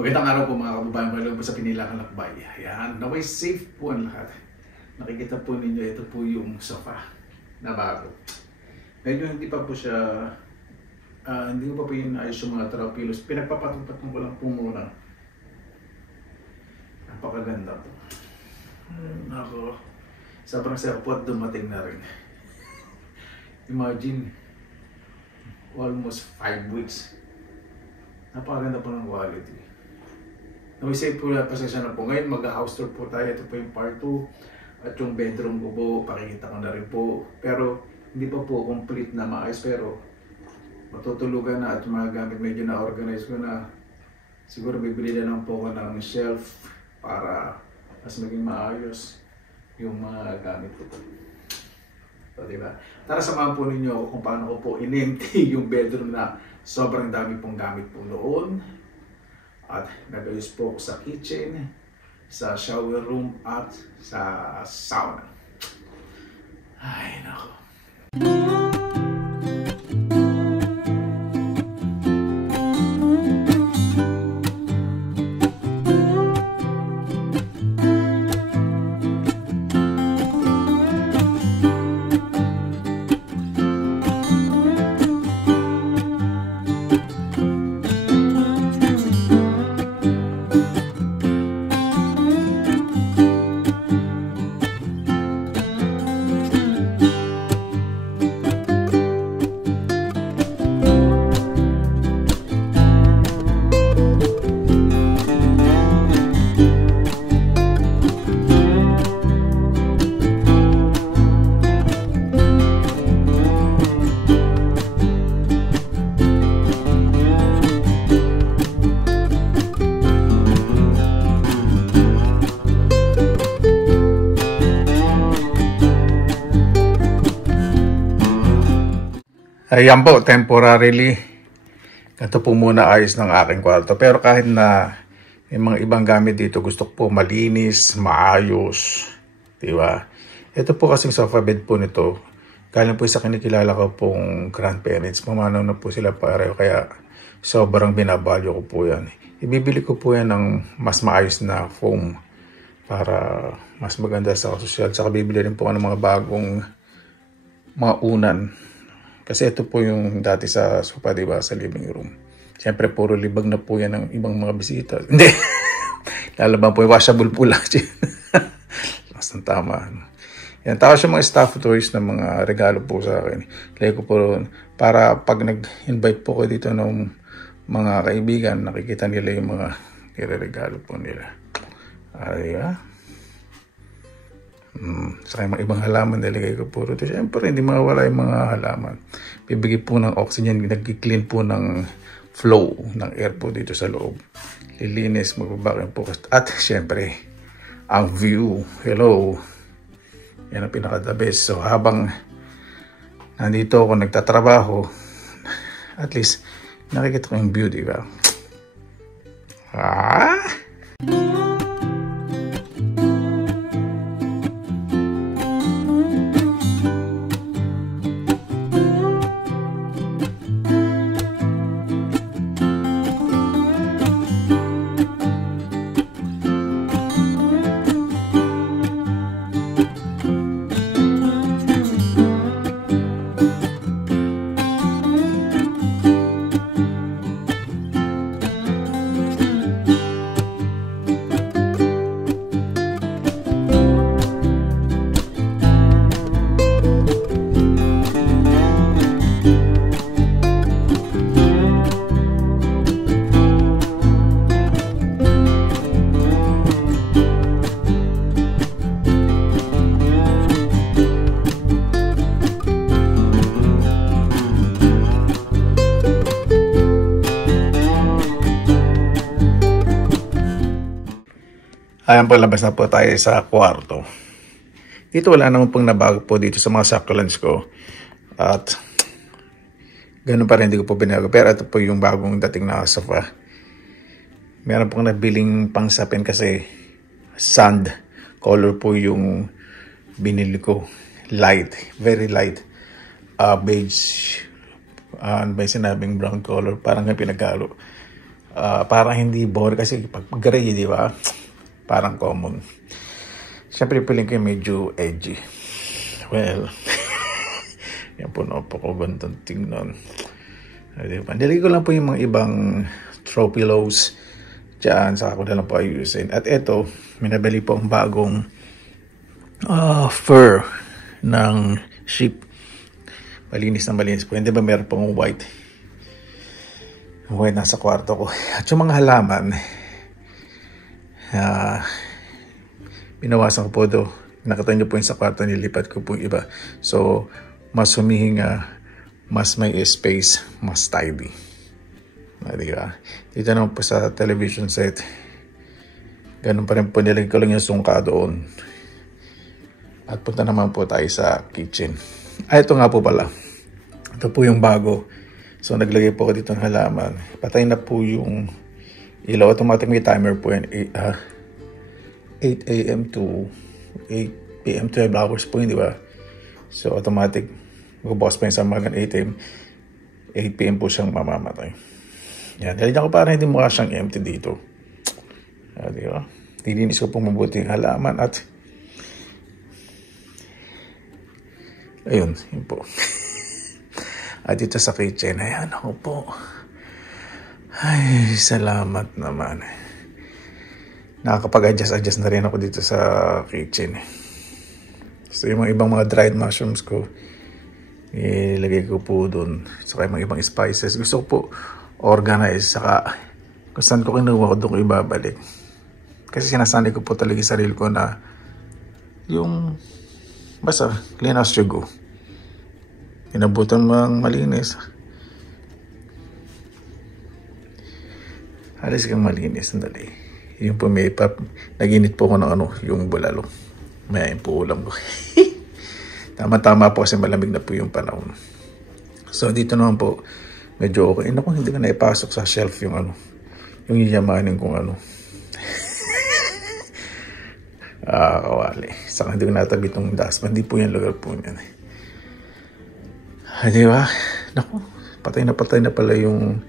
Magandang araw po mga kababayan, mga po sa Pinilang Lakbay. Ayan, naway safe po ang lahat. Nakikita po ninyo, ito po yung sofa na bago. Medyo hindi pa po siya, hindi ko pa po yung ayos yung mga trapilos. Pinagpapatong-patong ko lang po muna. Napakaganda po. Ako, sobrang saya po at dumating na rin. Imagine, almost 5 weeks. Napakaganda po ng quality. Nawisay po na pasensya na po. Ngayon mag-house tour po tayo. Ito po yung part 2. At yung bedroom ko po, pakikita ko na rin po. Pero hindi pa po complete na maayos. Pero matutulugan na at yung mga gamit medyo na-organize ko na. Siguro bibili na lang po ako ng shelf para mas maging maayos yung mga gamit ko po. So, diba? Tara samahan po ninyo ako kung paano ko po in-empty yung bedroom na sobrang dami pong gamit po noon. At nag-ayos po sa kitchen, sa shower room at sa sauna. Ay, nako. Ayan po, temporarily, ito po muna ayos ng aking kwarto. Pero kahit na may mga ibang gamit dito, gusto ko po malinis, maayos, diba? Ito po kasing sofa bed po nito, galing po sa kinikilala ko pong grandparents. Mamanaw na po sila pareho, kaya sobrang binabalyo ko po yan. Ibibili ko po yan ng mas maayos na foam para mas maganda sa kasosyal. Saka bibili rin po ako ng mga bagong mga unan. Kasi ito po yung dati sa sofa, diba, sa living room. Siyempre, puro libag na po yan ng ibang mga bisita. Hindi. Lalaban po yung washable po lang. Mas ang tama. Yan, tapos yung mga staff toys na mga regalo po sa akin. Lagay ko po ron. Para pag nag-invite po ko dito ng mga kaibigan, nakikita nila yung mga nire-regalo po nila. Ayan. Sa mga ibang halaman nilagay ko po rito. Siyempre hindi mawala yung mga halaman. Bibigay po ng oxygen, nag-clean po ng flow ng air po dito sa loob. Lilinis, magbabakin po. At siyempre ang view, hello, yan ang pinaka-the best. So habang nandito ako nagtatrabaho, at least nakikita ko yung view, diba? Ayan po, labas na po tayo sa kwarto. Dito wala naman pong nabago po dito sa mga succulents ko. At ganun pa rin, hindi ko po binago. Pero ito po yung bagong dating na sofa. Meron pong nabiling pangsapin kasi sand color po yung binili ko. Light, very light. Beige. Ano ba yung sinabing brown color? Parang nga pinagkalo. Parang hindi bore kasi pag gray, di ba? Parang common. Siyempre, piling ko yung medyo edgy. Well, yan po na po ko gandang tingnan. Diba? Nilagay ko lang po yung mga ibang throw pillows dyan. Saka ko na lang po ayusin. At eto, minabili po ang bagong fur ng sheep. Malinis na malinis po. Hindi ba meron pong white? White nasa kwarto ko. At yung mga halaman, binawasan ko po do. Nakita niyo po yung sa kwarto, nilipat ko po yung iba. So, mas humihinga, mas may space, mas tidy. Diba? Dito naman po sa television set, ganun pa rin po, nilagay ko lang yung sungka doon. At punta naman po tayo sa kitchen. Ito nga po pala. Ito po yung bago. So, naglagay po ako dito ng halaman. Patay na po yung ilaw. Automatic may timer po yan. 8 a.m. to 8 p.m. 12 hours po yun, di ba? So, automatic. Magbukas pa yun sa magang 8 a.m. 8 p.m. po siyang mamamatay. Yan. Nalagyan ko para hindi mukha siyang empty dito. Di ba? Dilinis ko po mabuti yung halaman at ayun, yun po. At dito sa kitchen, ayan ako po. Ay, salamat naman. Nakakapag-adjust na rin ako dito sa kitchen. So, yung mga ibang mga dried mushrooms ko, ilagay ko po doon. Saka yung mga ibang spices. Gusto ko po organize. Saka, kung saan ko kinuha ko, doon ko ibabalik. Kasi sinasanay ko po talaga yung sarili ko na yung basta, clean as you go. Inabutan mo ang malinis. Alis kang malinis. Sandali. Yung po may naginit po ko ng yung bulalo. Mayayin po ulam ko. Tama-tama po kasi malamig na po yung panahon. So dito naman po, medyo okay. Naku, hindi ka na ipasok sa shelf yung yung yayamanin kung kawali. Saka hindi ko natabi itong dustpan. Hindi po yung lugar po niyan. Di ba? Naku, patay na pala yung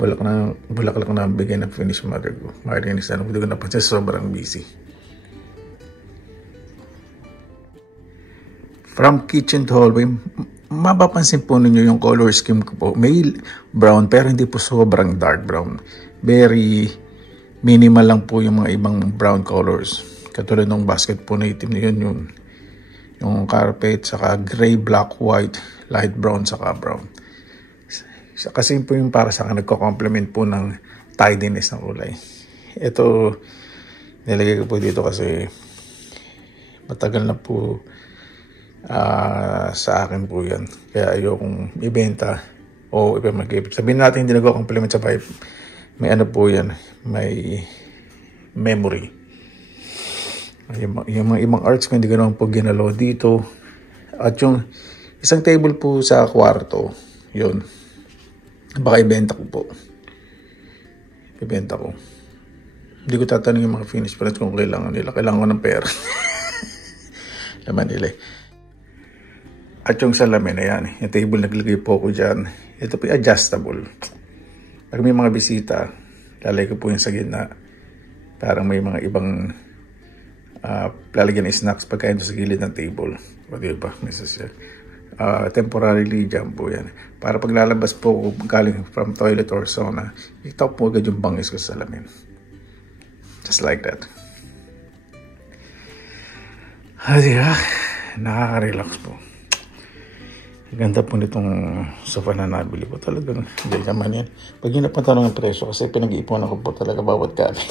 bulaklak na bigay ng finish mother ko. Marinis na, hindi ko napansin, sobrang busy. From kitchen to hallway, mapapansin po ninyo yung color scheme ko po. May brown, pero hindi po sobrang dark brown. Very minimal lang po yung mga ibang brown colors. Katulad ng basket po na itim na yun. Yung carpet, saka gray, black, white, light brown, saka brown. Kasi po yung para sa akin, nagko-complement po ng tidiness ng kulay. Ito, nilagay ko po dito kasi matagal na po sa akin po yan. Kaya ayokong ibenta o mag-gift. Sabihin natin hindi nagko-complement sa vibe. May po yan, may memory. Yung mga ibang arts ko hindi ganoon po ginalaw dito. At yung isang table po sa kwarto, yun. Baka ibenta ko po. Ibenta ko. Hindi ko tatanong yung mga finished products kung kailangan nila. Kailangan ko ng pera. Naman nila. At yung salamin, ayan. Yung table naglagay po ko dyan. Ito po yung adjustable. Pag may mga bisita, lalagay ko po yung sa gitna. Parang may mga ibang lalagyan ng snacks pagkain sa gilid ng table. O diba? Temporarily dyan po yan. Para pag lalabas po galing from toilet or sauna, itap po agad yung bangis ko sa salamin. Just like that. Diba? Nakaka-relax po. Ganda po nitong sofa na nabili ko. Talagang hindi naman yan. Pag yun napantanong ang presyo kasi pinag-iipunan ko po talaga bawat gamit.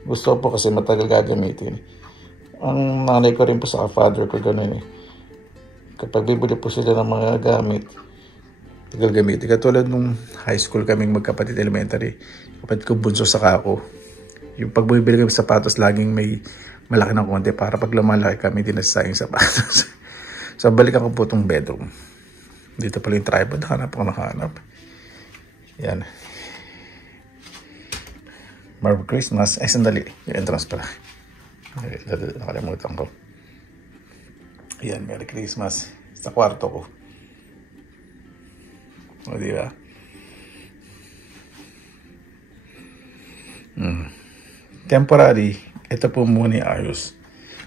Gusto po kasi matagal gagamitin. Ang nanay ko rin po sa father ko gano'n eh. Kapag bibili po sila ng mga gamit, tagal gamitin. Katulad nung high school kaming magkapatid elementary, kapatid ko bunso saka ako. Yung pag bibili kami sapatos, laging may malaki ng konti para pag lumalaki kami, dinasayang sapatos. So balikan ko po itong bedroom. Dito pala yung tripod, hanap ako nakahanap. Yan. Merry Christmas. Ay, sandali. Yung entrance pala. Nakalimutan ko. Ayan, Merry Christmas. Sa kwarto ko. O, diba? Temporary, ito po muna yung ayos.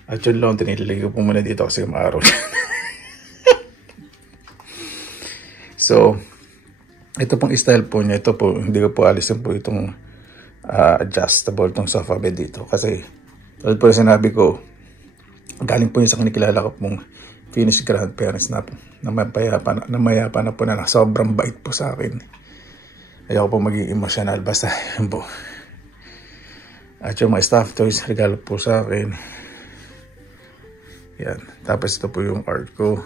At yung laundry, nilagay ko po muna dito kasi maaraw. So, ito pong style po niya. Ito po, hindi ko po alisin po itong adjustable itong sofa bed dito. Kasi, tulad po yung sinabi ko, galing po yun sa kinikilala ko pong Finnish grandparents na mayapa na po na sobrang bait po sa akin. Ayaw po maging emotional basta yun po. At yung mga staff toys, regalo po sa akin. Yan. Tapos ito po yung art ko.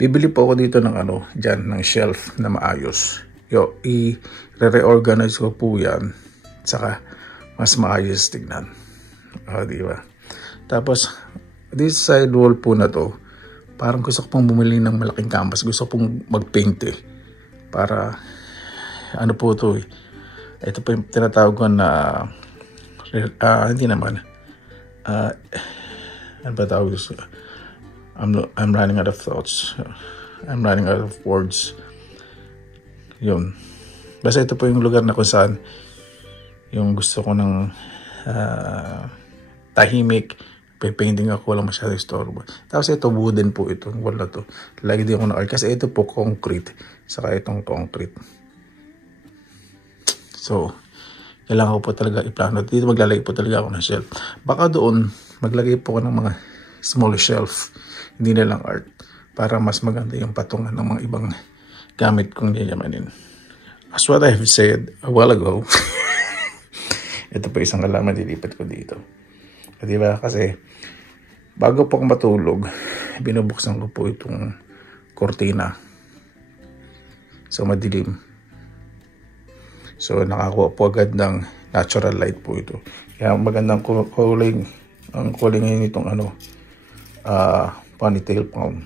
Bibili po ako dito ng dyan, ng shelf na maayos. I-reorganize ko po yan. Saka, mas maayos tignan. Diba? Tapos, this side wall po na to, parang gusto ko pong bumili ng malaking canvas. Gusto ko pong mag-paint Para, po to Ito po yung tinatawag ko na, hindi naman. Ano ba tawag gusto? I'm running out of thoughts. I'm running out of words. Yun. Basta ito po yung lugar na kung saan yung gusto ko ng tahimik. Painting ako, walang masyadong istorbo. Tapos ito, wooden po ito. Wala to. Lagi din ako na art. Kasi ito po, concrete. Saka itong concrete. So, kailangan ko po talaga iplano. Dito maglalagay po talaga ako ng shelf. Baka doon, maglagay po ako ng mga small shelf. Hindi na lang art. Para mas maganda yung patungan ng mga ibang gamit kong niyamanin. As what I have said a while ago, ito po isang halaman dilipat ko dito. Diba? Kasi bago po ako matulog, binubuksan ko po itong kortina. So madilim. So nakakuha po agad ng natural light po ito. Kaya magandang kulay. Ang kulay ngayon itong ponytail palm.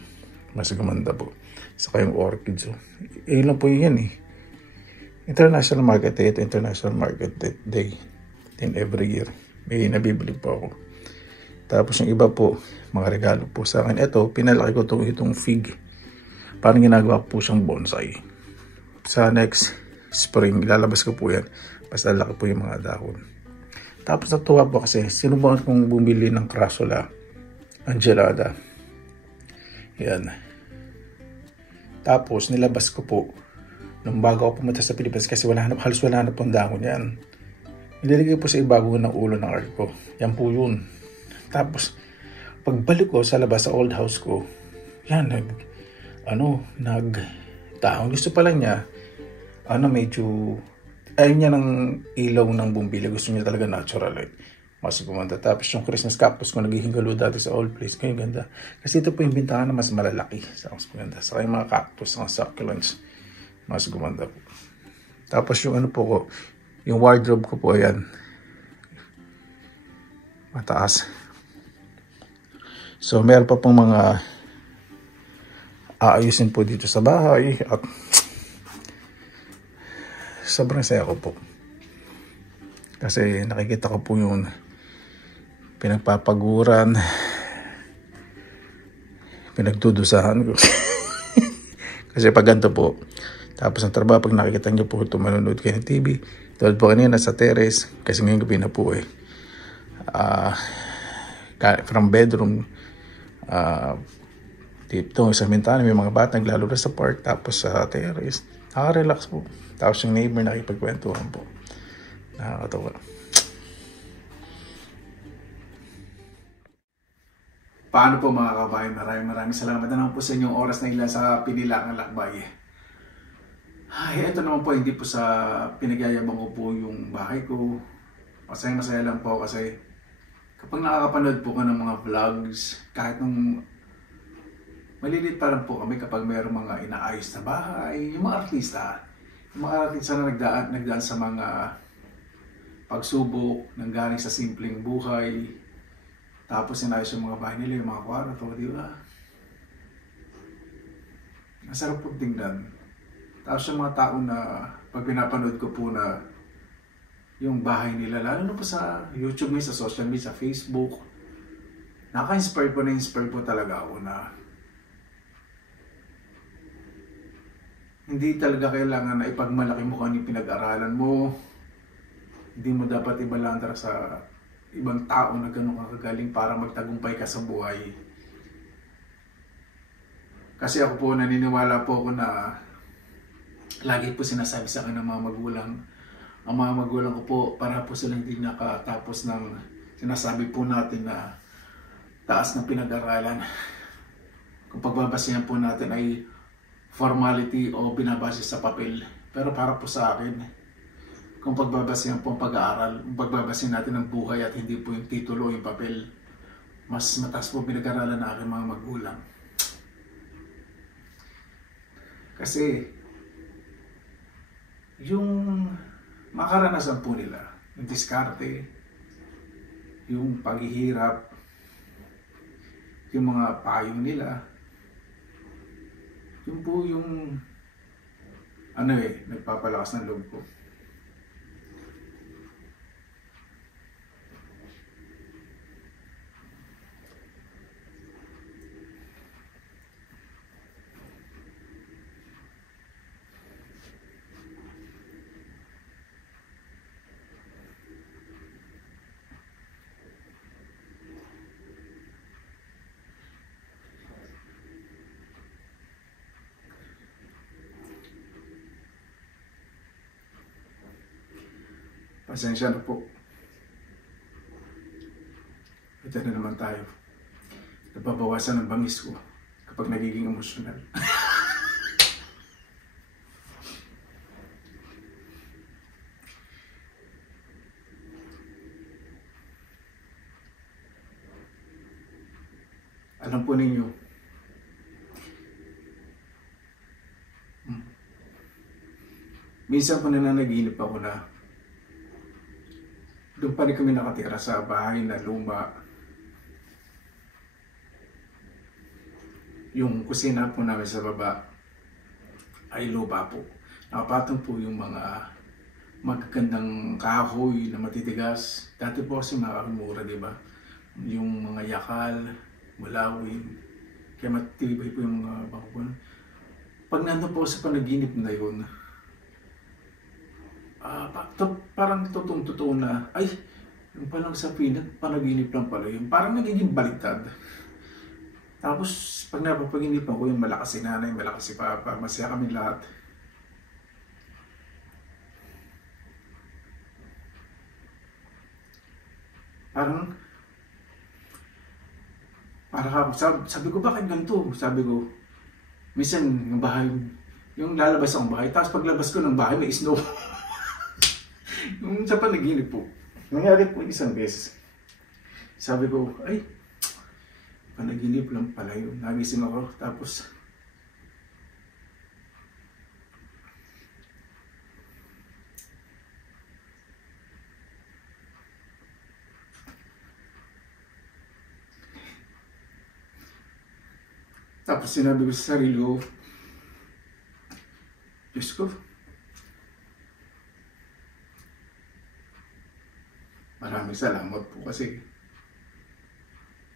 Mas gumanda po. Saka yung orchids. So, yun lang po yan International Market Day. Ito International Market Day. Then every year. May nabibili po ako. Tapos yung iba po, mga regalo po sa akin. Ito, pinalaki ko itong fig. Parang ginagawa po siyang bonsai. Sa next spring, ilalabas ko po yan. Basta laki po yung mga dahon. Tapos natuwa po kasi, sinubukan kong bumili ng Crassula Angelada. Yan. Tapos, nilabas ko po nung bago ako pumunta sa Pilipinas kasi halos wala na pong dahon yan. Nilagay po sa ibabaw ng ulo ng art ko. Yan po yun. Tapos, pagbalik ko sa labas sa old house ko, yan, nagtaon. Gusto pala niya, medyo, ayaw niya ng ilaw ng bumbili. Gusto niya talaga natural. Mas gumanda. Tapos yung Christmas cactus ko, naghihingalo dati sa old place. Kaya ganda. Kasi ito po yung bintana na mas malalaki. Mas gumanda. Saka yung mga cactus, mga succulents, mas gumanda po. Tapos yung po ko, yung wardrobe ko po, ayan. Mataas. So, meron pa pong mga aayusin po dito sa bahay. At sobrang saya ko po. Kasi nakikita ko po yung pinagpapaguran, pinagdudusahan ko. Kasi pag ganito po, tapos ang trabaho, pag nakikita nyo po ito, manonood kayo ng TV. Tulad po kanina sa terrace, kasi ngayon gabi na po from bedroom, dito sa bintana, may mga bata naglalaro sa park, tapos sa terrace, nakaka-relax po. Tapos yung neighbor nakipagkwentuhan po. Nakakatawa. Paano po mga kabayan? Maraming salamat na naman po sa inyong oras na ilan sa Pinilangang Lakbay. Ay, ito naman po, hindi po sa pinagyayabang ko po yung bahay ko. Masaya lang po kasi kapag nakakapanood po ka ng mga vlogs, kahit nung malilit pa lang po kami kapag mayroong mga inaayos na bahay, yung mga artista na nagdaan sa mga pagsubok, nanggaling sa simpleng buhay, tapos inayos yung mga bahay nila, yung mga kwarto, di ba? Masarap po tingnan. Tapos yung mga tao na pag pinapanood ko po na yung bahay nila, lalo na po sa YouTube, sa social media, sa Facebook, naka-inspire po talaga ako na hindi talaga kailangan na ipagmalaki mo kung ano yung pinag-aralan mo, Hindi mo dapat ibalandra sa ibang tao na ganun kakagaling para magtagumpay ka sa buhay. Kasi ako po, naniniwala po ako na lagi po sinasabi sa akin ng mga magulang. Ang mga magulang ko po, para po silang hindi nakatapos ng sinasabi po natin na taas ng pinag-aralan. Kung pagbabasihan po natin ay formality o binabase sa papel. Pero para po sa akin, kung pagbabasihan po ang pag-aaral, pagbabasihan natin ang buhay at hindi po yung titulo o yung papel, mas mataas po pinag-aralan ng aking mga magulang. Kasi yung makaranasan po nila, yung diskarte, yung paghihirap, yung mga payo nila, yun po yung nagpapalakas ng loob ko. Pasensya na po. Ito na naman tayo. Napabawasan ang bangis ko kapag nagiging emosyonal. Alam po ninyo, minsan po nananaginip ako na doon pa rin kami nakatira sa bahay na luma. Yung kusina po namin sa baba ay lupa po. Nakapatong po yung mga magagandang kahoy na matitigas. Dati po kasi makakamura, di ba? Yung mga yakal, mulawin. Kaya matibay po yung mga bangko. Pag nandun po sa panaginip na yun, parang totoo na, ay, yung palang sa panaginip lang pala yun. Parang nagiging baliktad. Tapos, pag napapaginipan ko yung malakas si nanay, malakas si papa, masaya kami lahat. Sabi ko, bakit ganito? Sabi ko, minsan yung bahay, yung lalabas akong bahay, tapos paglabas ko ng bahay, may snow. Yung sa panaginip po, nangyari po isang beses. Sabi ko, ay, panaginip lang pala yun. Nagising ako, tapos sinabi ko sa sarili ko, Diyos ko, maraming salamat po kasi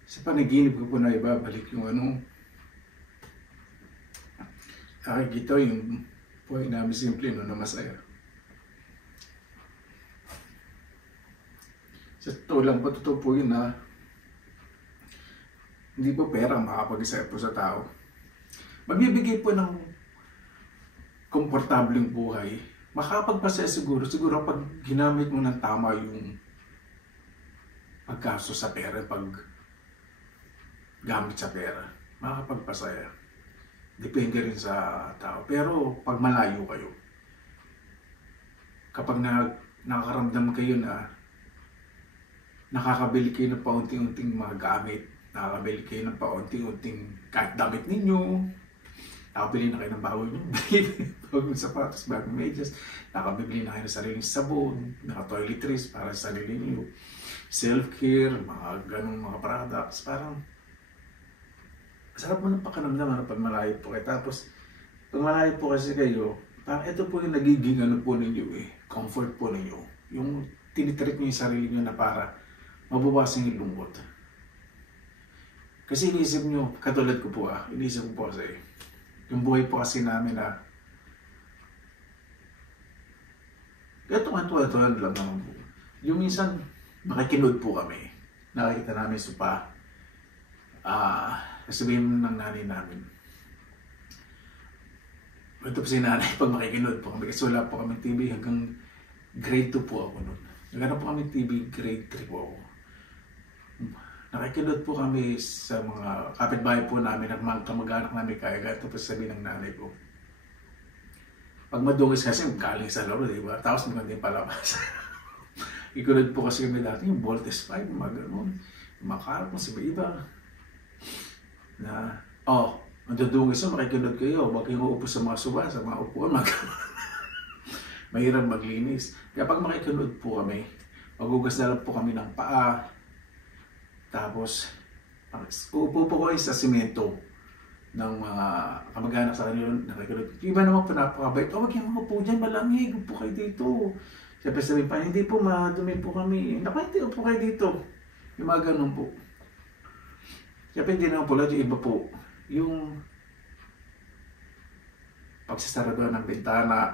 sa panaginip ko po na ibabalik yung nakikita yung buhay namin simple na masaya. Sa totoo lang, totoo po yun na hindi po pera makapag-isa po sa tao. Magbibigay po ng komportableng buhay. Makapagpasaya siguro pag ginamit mo ng tama yung pagkaso sa pera, pag gamit sa pera, makakapagpasaya. Depende rin sa tao. Pero pag malayo kayo, kapag nakakaramdam kayo na nakakabili kayo ng paunti-unting mga gamit, nakakabili kayo ng paunti-unting kahit damit ninyo, nakabili na kayo ng bagong sapatos, bagong medyas, nakabili na kayo ng sariling sabon, naka-toiletries para sa sarili niyo, self-care, mga ganong mga products. Parang sarap mo ng pakiramdam pag malayo po kayo. Tapos pag malayo po kasi kayo, parang ito po yung nagiging po ninyo comfort po ninyo. Yung tinitreat nyo yung sarili nyo na para mabawasan yung lungkot. Kasi iniisip nyo, katulad ko po iniisip ko po kasi yung buhay po kasi namin na ito lang naman po. Yung minsan, nakikinood po kami. Nakikita namin sopa. Sabihin ng nanay namin. Ito po si nanay pag makikinood po kami. Kasi wala po kami TV hanggang grade 2 po ako noon. Naghanap po kami TV, grade 3 po ako. Nakikinood po kami sa mga kapitbahay po namin at mga kamag-anak namin kaya ito po sabihin ng nanay ko. Pag madungis kasi galing sa laro, di ba? Tapos maganda yung palabas. Ikunod po kasi kami dati yung Voltes 5, mga ganun. Makarap mo sa iba. Na, madudungis mo, makikunod kayo. Huwag kayong uupo sa mga suba, sa mga upuan. Mahirap maglinis. Kaya pag makikunod po kami, magugas na lang po kami ng paa. Tapos, uupo po kayo sa simento ng mga kamag-anak sa kanila. Nakikunod. Iba naman po napakabait. Huwag yung mga po dyan, malamig. Upo kayo dito. Siyempre sabihin pa, hindi po, madumi po kami. Naku, hindi po kayo dito. Yung mga ganun po. Siyempre hindi naman po lahat yung iba po. Yung pagsasarado ng bintana,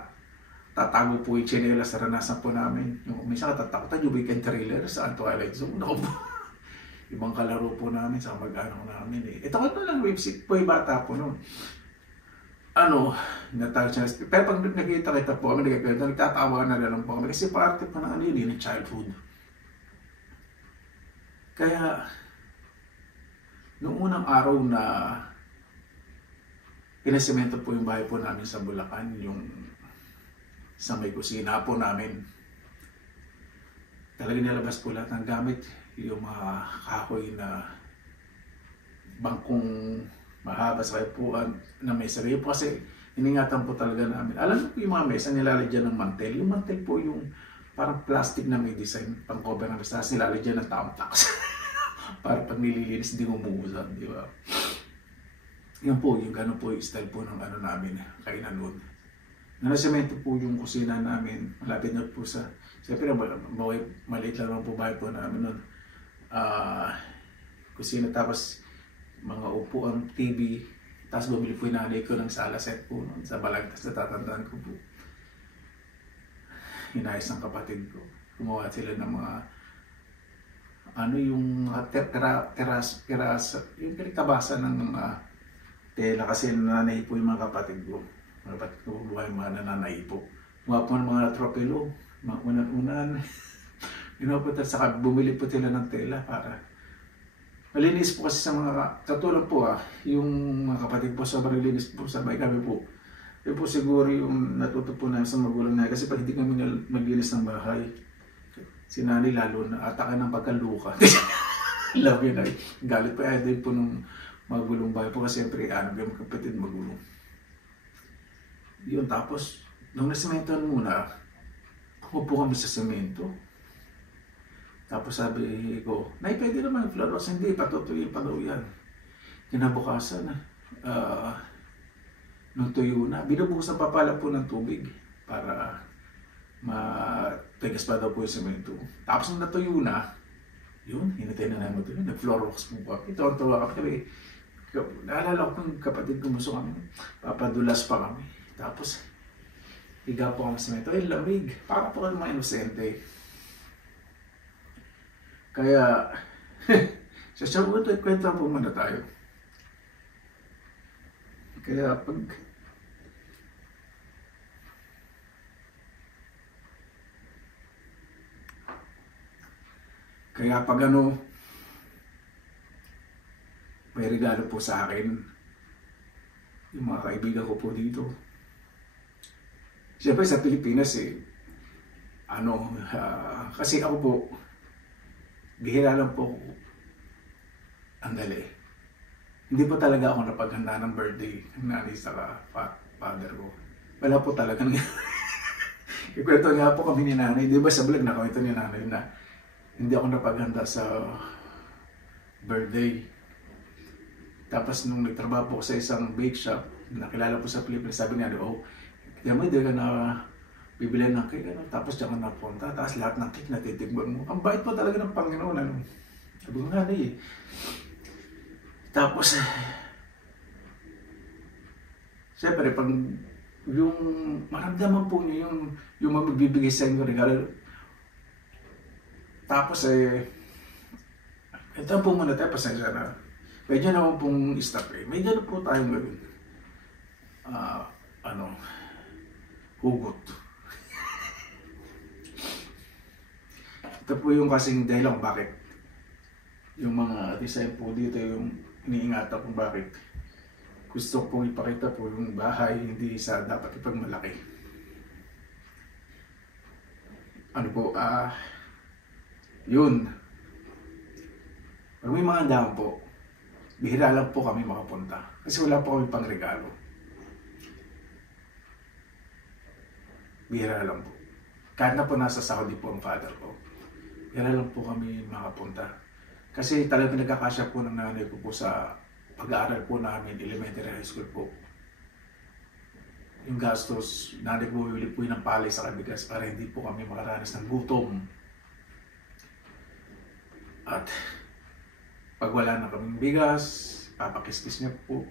tatago po yung chinelas sa ranasan po namin. Yung minsan katatakutan yung weekend thriller sa Twilight Zone. Naku po. Ibang kalaro po namin sa mag-ano namin eh. Ito ko lang website po yung bata po noon. Natawag siya. Pero pag nakita po kami, nagtatawa na lang po kami. Kasi parte pa ng yun, childhood. Kaya, noong unang araw na pinasemento po yung bahay po namin sa Bulacan, yung sa may kusina po namin, talagang nilabas po lahat ng gamit, yung mga kahoy na bangkong mahaba sa kaipuan na may sarili po kasi iningatan po talaga namin. Alam mo po yung mga mesa nilalagyan ng mantel. Yung mantel po yung parang plastic na may design pang cover ng mesa. Nilalagyan ng tamtax. Para pag nililinis, hindi umuusan, di ba? Yan po, yung gano'n po yung style po ng namin, kainan noon. Nanasemento po yung kusina namin, malapit na po sa, siyempre maliit lang naman po bahay po namin noon. Kusina, tapos mga upuan, TV, tapos bumili po yung nanay ko ng sala set po noon sa Balagtas, natatandaan ko po. Hinayos ng kapatid ko. Gumawa sila ng mga yung teras, yung pinagtabasa ng mga tela kasi nanay po yung mga kapatid ko. Mga kapatid ko buhay mga nananay po. Mga po ng mga tropelo, mga unan-unan. Pinupunta sa bumili po sila ng tela para malinis po kasi sa mga katulad po yung mga kapatid po sobrang linis po sabay kami po. Yun po siguro yung natuto po namin sa magulang na kasi pag hindi kami maglinis ng bahay, si nanay lalo na atake ng pagkaluka. Love yun ay. Galit pa din po nung magulong bahay po kasi siyempre yung kapatid magulong. Yun tapos, nung nasementohan muna, pupo kami sa semento. Tapos sabi ko, Nay, pwede naman floros, hindi, patutuyin pa daw yan. Kinabukasan, nung tuyo na, binubuhusan pa pala po ng tubig para matigas pa daw po yung semento. Tapos nung natuyo na, yun, hinatay na namin ito. Nag-floor wax po kami. Ito ang tawa kami. Naalala ko ng kapatid ko gusto kami. Papadulas pa kami. Tapos, higa po kami sa semento. Ay, lamig. Para po kami mga inosente. Kaya, sa siya ito, kwenta po muna tayo. Kaya pag may regalo po sa akin, yung mga kaibigan ko po dito. Siyempre sa Pilipinas kasi ako po, bihira lang po ang dali. Hindi po talaga ako napaghanda ng birthday ng nanay sa father ko. Wala po talaga. Ikwento nga po kami ni nanay. Di ba sa vlog nakwento ni nanay na hindi ako napaghanda sa birthday. Tapos nung nagtrabaho po sa isang bake shop, nakilala po sa Pilipinas, sabi niya, kaya mo hindi ka na bibili ng cake, tapos diyan ka napunta, tapos lahat ng cake natitigban mo. Ang bait po talaga ng Panginoon, Sabi ko nga Tapos, siyempre, pag yung maramdaman po niyo yung magbibigay sa inyo regalo, Tapos ito po muna tayo, pasensya na. Medyo naman pong stop Medyo na po tayo ngayon. Hugot. Ito po yung kasing dahilan kung bakit yung mga design po dito yung iniingatan kung bakit gusto pong ipakita po yung bahay, hindi sa dapat ipagmalaki. Yun. Pag may mga handaan po, bihira lang po kami makapunta. Kasi wala po kami pang regalo. Bihira lang po. Kahit na po nasa Saudi po ang father ko, bihira lang po kami makapunta. Kasi talagang nagkakasya po ng nanay ko po sa pag-aaral po namin, elementary high school po. Yung gastos, nanay ko bumili po ng palay sa kabigas para hindi po kami makaranas ng gutom. At pag wala na kaming bigas, papakiskis niya po.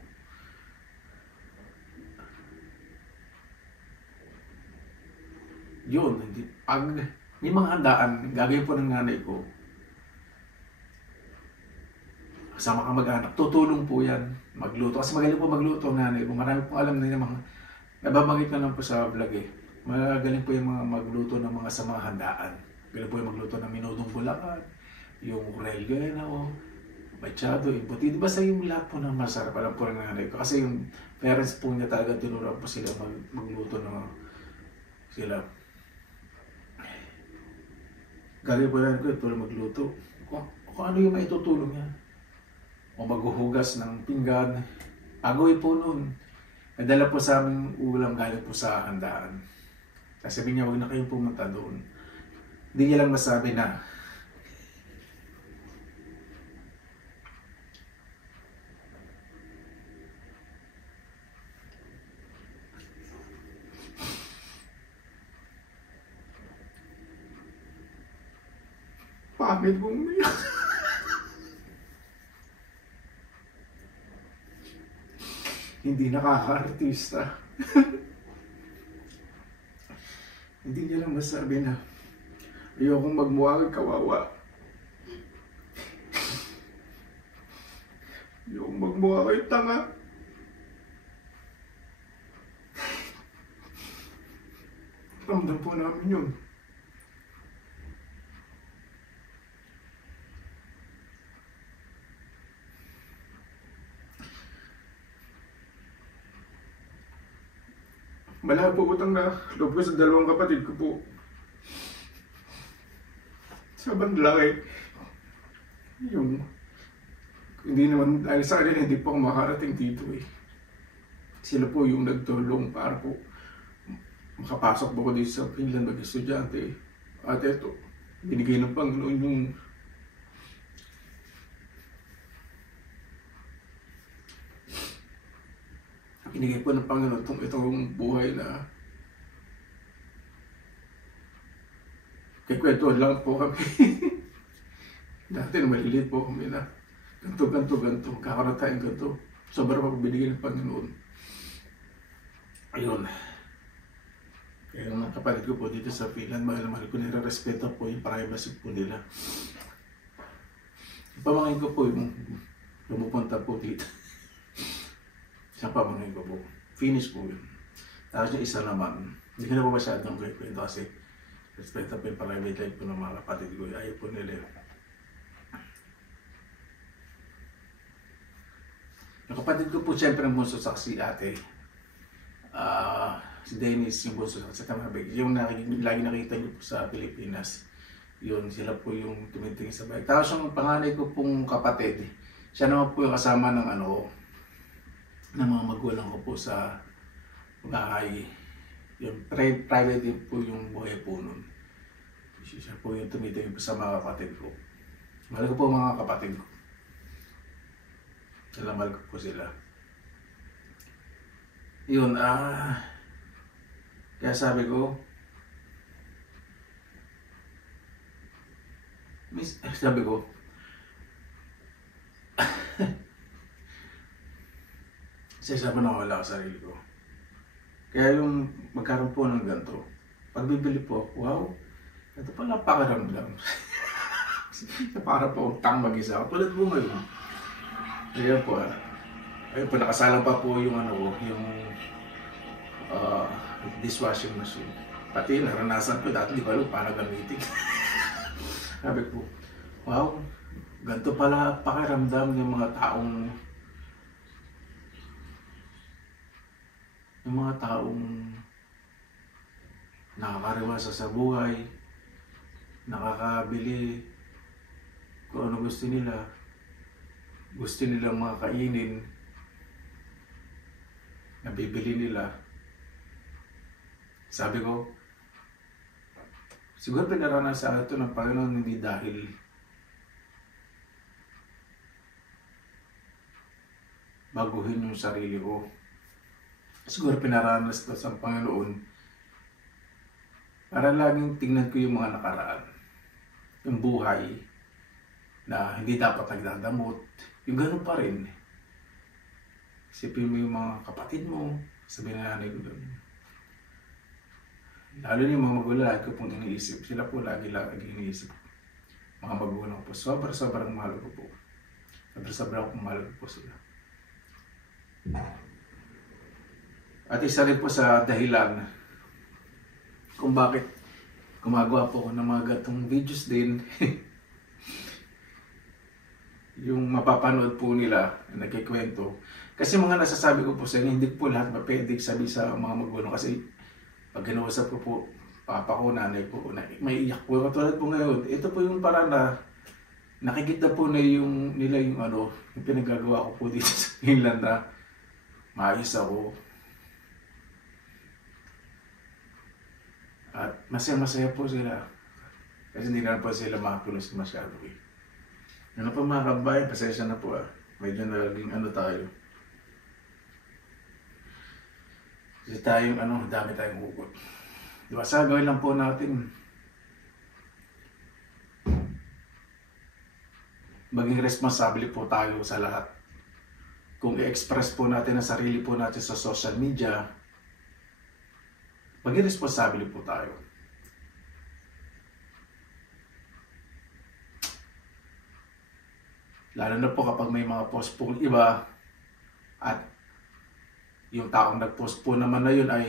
Yun, pag may mga handaan, gagawin po ng nanay ko, kasama kang mag-anak, tutulong po yan, magluto. Kasi magaling po magluto ang nanay ko. Marami po alam na yung mga, nababanggit na lang po sa vlog Magaling po yung mga magluto ng mga sa mga handaan. Galing po yung magluto ng minudong bulakan, yung relgeno, machado, imputi. Basta yung lahat po ng masarap, alam po ng nanay ko. Kasi yung parents po niya talaga tinuruan po sila magluto ng sila. Galing po yan ko, tulong magluto. Kung ano yung maitutulong niya. O maghuhugas ng pinggan. Agoy po noon. Nadala po sa aming ulam galing po sa handaan. Kasi sabi niya, huwag na kayong pumunta doon. Hindi niya lang masabi na pangit kong umiyak. Hindi nakaka-artista. Hindi niya lang masabi na ayokong magmukha kay kawawa. Ayokong magmukha kay tanga. Ramdam po namin yun. Malabo utang na loob ko sa dalawang kapatid ko po. Sa bandlaki. Yung hindi naman dahil sa kanila hindi po ako makarating dito Sila po yung nagtulong para po makapasok po ko dito sa Finland mag-estudyante. At eto, binigay ng Panginoon yung binigay po ng Panginoon itong buhay na kikwentuhan lang po kami. Dati maliliit po kami na ganto, kakaroon tayong ganto. Sobrang po binigay ng Panginoon. Ayun. Kaya mga kapatid ko po dito sa Finland, mahal ko nire-respeto po yung privacy po nila. Pamangkin ko po yung pumupunta po dito. Sa pamangkin ko po. Finish po yun. Tapos yung isa naman, hindi ko na po masyadong kwento kasi respeto po yung private life po ng mga kapatid ko. Ayaw po nila. Yung kapatid ko po siyempre ang bunso sa si ate. Si Dennis yung bunso sa Kamabig. Yung lagi nakita niyo po sa Pilipinas. Yun, sila po yung tumitingin sa bahay. Tapos yung panganay ko pong kapatid, siya naman po yung kasama ng ng mga magulang ko po sa bahay. Yung private din po yung buhay po nun. Siya po yung tumitingin po sa mga kapatid ko. Mahal ko po mga kapatid ko. Mahal ko po sila. Yun, kaya sabi ko, sabi na wala sa sarili ko. Kaya yung magkaroon po ng ganito, pagbibili po, wow, ito pala pakaramdam. Para po tang mag-isa. Tulad po ngayon. Ayan po. Ayun po, nakasalang pa po yung yung dishwashing machine. Pati naranasan ko, dati di ko alam paano gamitin. Sabi ko, wow, ganito pala pakiramdam ng mga taong nakakariwasa sa buhay, nakakabili kung ano gusto nilang mga kainin, nabibili nila. Sabi ko, siguro pinaranasan ito ng Panginoon hindi dahil baguhin yung sarili ko. Siguro pinaranas ito sa Panginoon para laging tingnan ko yung mga nakaraan. Yung buhay na hindi dapat nagdadamot. Yung ganun pa rin. Isipin mo yung mga kapatid mo, sabi na nanay ko doon. Lalo na yung mga magulang, lagi ko pong iniisip. Sila po lagi iniisip. Mga magulang po, sobrang mahal ko po. Sobrang mahal ko po sila. At isa rin po sa dahilan kung bakit gumagawa po ako ng mga gatong videos din. Yung mapapanood po nila, nagkikwento. Kasi mga nasasabi ko po sa inyo, hindi po lahat mapwede sabi sa mga magulang. Kasi pag ginausap ko po, papa ko, nanay ko, may iyak po. Katulad po ngayon, ito po yung parang na nakikita po na yung pinagagawa ko po dito sa Finland na maayos ako. At masaya-masaya po sila. Kasi hindi na po sila makakulos masyado eh. Ano po mga kabayan, pasensya na po Medyo naging tayo. Kasi tayong dami tayong hugot. Diba, sa gawin lang po natin maging responsable po tayo sa lahat. Kung i-express po natin ang sarili po natin sa social media, maging responsable po tayo. Lalo na po kapag may mga post pong iba at yung taong nag-post po naman na yun ay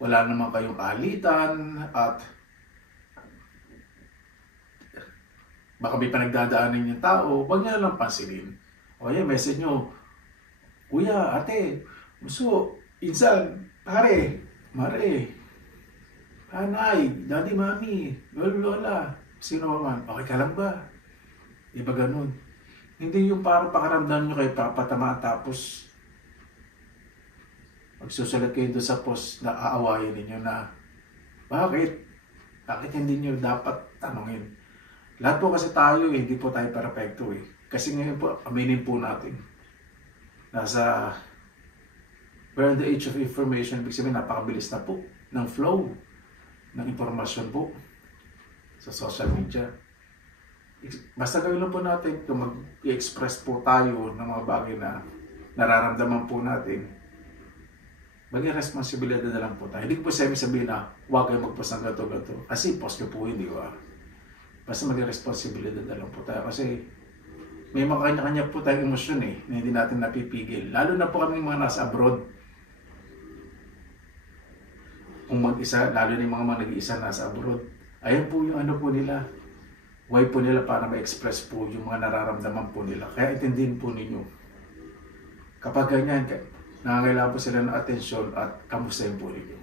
wala naman kayong kaalitan at baka may panagdadaanin yung tao, huwag niyo lang pansinin. O yan, message nyo, kuya, ate, muso, insan, pare, mare, anay, daddy, mami, lola, sino man, okay ka lang ba? Di ba ganun? Hindi yung parang pakaramdam nyo kayo papatama tapos magsusulat kayo doon sa post na aawayin ninyo na bakit hindi nyo dapat tanongin? Lahat po kasi tayo hindi po tayo perfecto Kasi ngayon po, aminin po natin. We're in the age of information, ibig sabihin napakabilis na po ng flow ng impormasyon po sa social media. Basta gawin lang po natin kung mag-i-express po tayo ng mga bagay na nararamdaman po natin, maging responsibilidad na lang po tayo. Hindi po sabihin na huwag kayo mag-post ng gato-gato. Kasi post nyo po hindi ba? Basta maging responsibilidad na lang po tayo. Kasi may mga kanya-kanya po tayong emosyon na hindi natin napipigil. Lalo na po kami mga nasa abroad. Kung mag-isa, lalo na yung mga nag-iisa nasa abroad. Ayan po yung po nila. Way po nila para ma-express po yung mga nararamdaman po nila. Kaya intindihin po ninyo. Kapag ganyan, nangangailangan po sila ng atensyon at kamustahin po ninyo.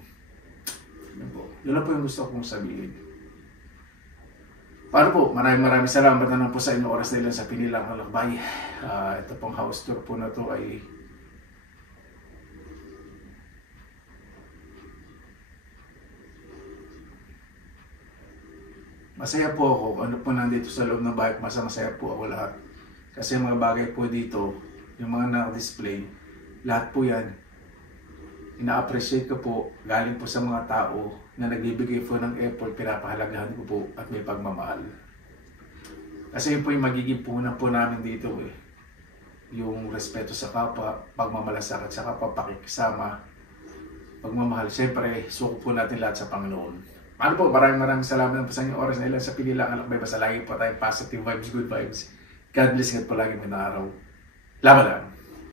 Yun lang po yung gusto kong sabihin. Para po, maraming salamat na lang po sa inyong oras na ilan sa pinilang halakbay. Ito pong house tour po na to ay masaya po ako. Ano po nandito sa loob ng bahay, masaya po ako lahat. Kasi mga bagay po dito, yung mga naka-display, lahat po yan, ina-appreciate ko po, galing po sa mga tao na nagbibigay po ng effort, pinapahalagahan ko po at may pagmamahal. Kasi yun po yung magiging punan po namin dito yung respeto sa kapwa, pagmamalasakit sa kapwa, pakikisama, pagmamahal. Siyempre, suko po natin lahat sa Panginoon. Ano po, maraming salamat po sa inyong oras na ilan sa Pili Lang Alakbay. Basta lagi po tayo positive vibes, good vibes. God bless, ingat po lagi, may araw. Laban lang.